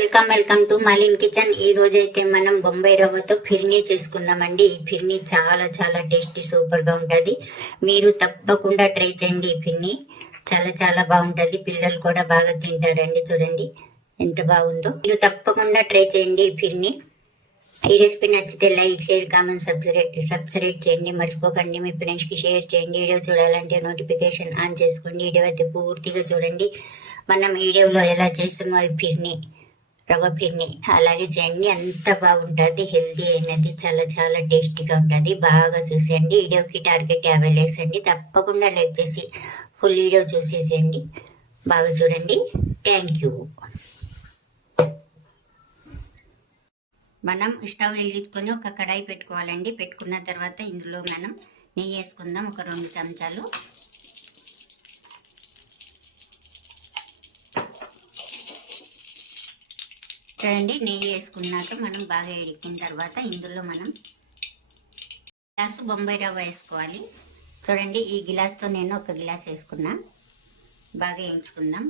Welcome to మాలిన్ kitchen. ఈ రోజైతే మనం బొంబాయి రవ్వతో ఫిర్నీ చేసుకున్నామండి. ఈ ఫిర్నీ చాలా చాలా టేస్టీ సూపర్ గా ఉంటది. మీరు తప్పకుండా ట్రై చేయండి. ఈ ఫిర్నీ చాలా చాలా బాగుంటది. పిల్లలు కూడా బాగా తింటారండి. చూడండి ఎంత బాగుందో. మీరు తప్పకుండా ట్రై చేయండి ఈ ఫిర్నీ. ఈ రెసిపీ నచ్చితే లైక్, షేర్, కామెంట్, సబ్స్క్రైబ్ చేయండి. మర్చిపోకండి. మీ ఫ్రెండ్స్ కి షేర్ చేయండి. వీడియో చూడాలంటే నోటిఫికేషన్ ఆన్ చేసుకోండి. వీడియో అయితే పూర్తిగా చూడండి. మనం వీడియోలో ఎలా చేస్తామో ఈ ఫిర్నీ, రవ్వ ఫిర్నీ అలాగే చేయండి. అంత బాగుంటుంది. హెల్దీ అయినది, చాలా చాలా టేస్టీగా ఉంటుంది. బాగా చూసేయండి. వీడియోకి టార్గెట్ 50 లైక్స్ అండి. తప్పకుండా లైక్ చేసి ఫుల్ వీడియో చూసేసేయండి. బాగా చూడండి. Thank you. మనం స్టవ్ వెలిగించుకొని ఒక కడాయి పెట్టుకోవాలండి. పెట్టుకున్న తర్వాత ఇందులో మనం నెయ్యి వేసుకుందాం. ఒక 2 చెంచాలు. చూడండి, నెయ్యి వేసుకున్నాక మనం బాగా ఎడికిన తర్వాత ఇందులో మనం గ్లాసు బొంబాయి రవ్వ వేసుకోవాలి. చూడండి, ఈ గిలాస్తో నేను ఒక గిలాస్ వేసుకున్నా. బాగా వేయించుకుందాం.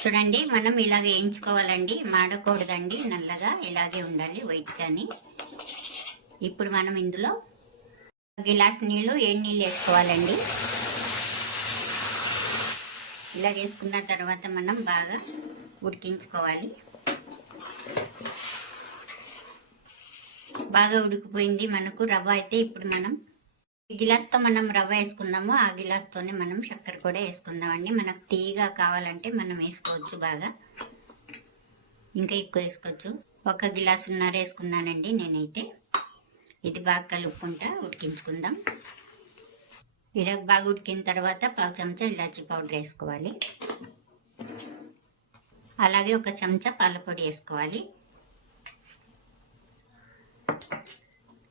చూడండి, మనం ఇలాగ వేయించుకోవాలండి. మాడకూడదండి, నల్లగా ఇలాగే ఉండాలి, వైట్ కానీ. ఇప్పుడు మనం ఇందులో గిలాస్ నీళ్ళు, నీళ్ళు వేసుకోవాలండి. ఇలా వేసుకున్న తర్వాత మనం బాగా ఉడికించుకోవాలి. బాగా ఉడికిపోయింది మనకు రవ్వ అయితే. ఇప్పుడు మనం ఈ గిలాస్తో మనం రవ్వ వేసుకున్నాము, ఆ గిలాస్తోనే మనం చక్కెర కూడా వేసుకుందామండి. మనకు తీగా కావాలంటే మనం వేసుకోవచ్చు. బాగా ఇంకా ఎక్కువ వేసుకోవచ్చు. 1 గిలాసున్నర వేసుకున్నానండి నేనైతే. ఇది బాగా కలుపుకుంటా ఉడికించుకుందాం. ఇలా బాగా ఉడికిన తర్వాత 1/2 చెంచా ఇలాచీ పౌడర్ వేసుకోవాలి. అలాగే 1 చెంచా పాలపొడి వేసుకోవాలి.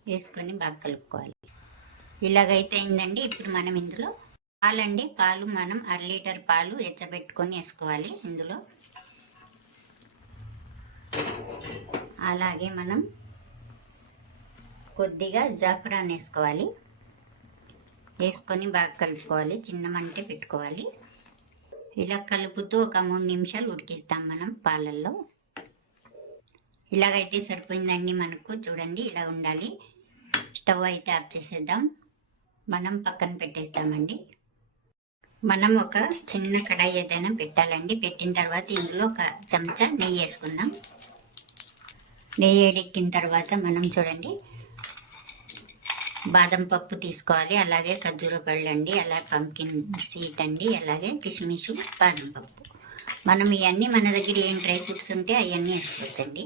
వేసుకొని బాగా కలుపుకోవాలి. ఇలాగైతే అయిందండి. ఇప్పుడు మనం ఇందులో పాలండి. పాలు మనం 1/2 లీటర్ పాలు ఎచ్చబెట్టుకొని వేసుకోవాలి ఇందులో. అలాగే మనం కొద్దిగా జాఫ్రాన్ వేసుకోవాలి. వేసుకొని బాగా కలుపుకోవాలి. చిన్న మంటే పెట్టుకోవాలి. ఇలా కలుపుతూ ఒక 3 నిమిషాలు ఉడికిస్తాం మనం పాలల్లో. ఇలాగైతే సరిపోయిందండి మనకు. చూడండి, ఇలా ఉండాలి. స్టవ్ అయితే ఆఫ్ చేసేద్దాం. మనం పక్కన పెట్టేస్తామండి. మనం ఒక చిన్న కడాయి ఏదైనా పెట్టాలండి. పెట్టిన తర్వాత ఇందులో 1 చెంచా నెయ్యి వేసుకుందాం. నెయ్యి ఎక్కిన తర్వాత మనం చూడండి బాదం పప్పు తీసుకోవాలి. అలాగే ఖర్జూర పళ్ళు అండి, అలాగే పంకిన్ సీడ్ అండి, అలాగే కిస్మిస్, బాదం పప్పు. మనం ఇవన్నీ మన దగ్గర ఏం డ్రై ఫ్రూట్స్ ఉంటే అవన్నీ వేసుకోవచ్చండి.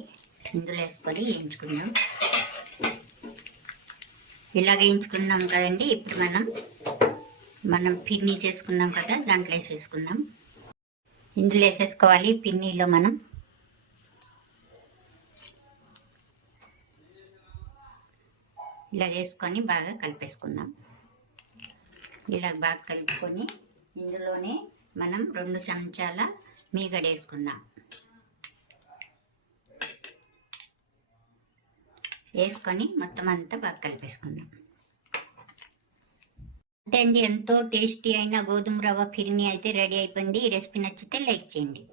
ఇందులో వేసుకొని వేయించుకుందాం. ఇలాగ వేయించుకున్నాం కదండి. ఇప్పుడు మనం ఫిర్నీ చేసుకున్నాం కదా, దాంట్లో వేసేసుకుందాం. ఇందులో వేసేసుకోవాలి. ఫిర్నీలో మనం ఇలా వేసుకొని బాగా కలిపేసుకుందాం. ఇలా బాగా కలుపుకొని ఇందులోనే మనం 2 చెంచాల మీగడ వేసుకుందాం. వేసుకొని మొత్తం అంతా బాగా కలిపేసుకుందాం. అంతే అండి, ఎంతో టేస్టీ అయిన గోధుమ రవ్వ ఫిర్నీ అయితే రెడీ అయిపోయింది. ఈ రెసిపీ నచ్చితే లైక్ చేయండి.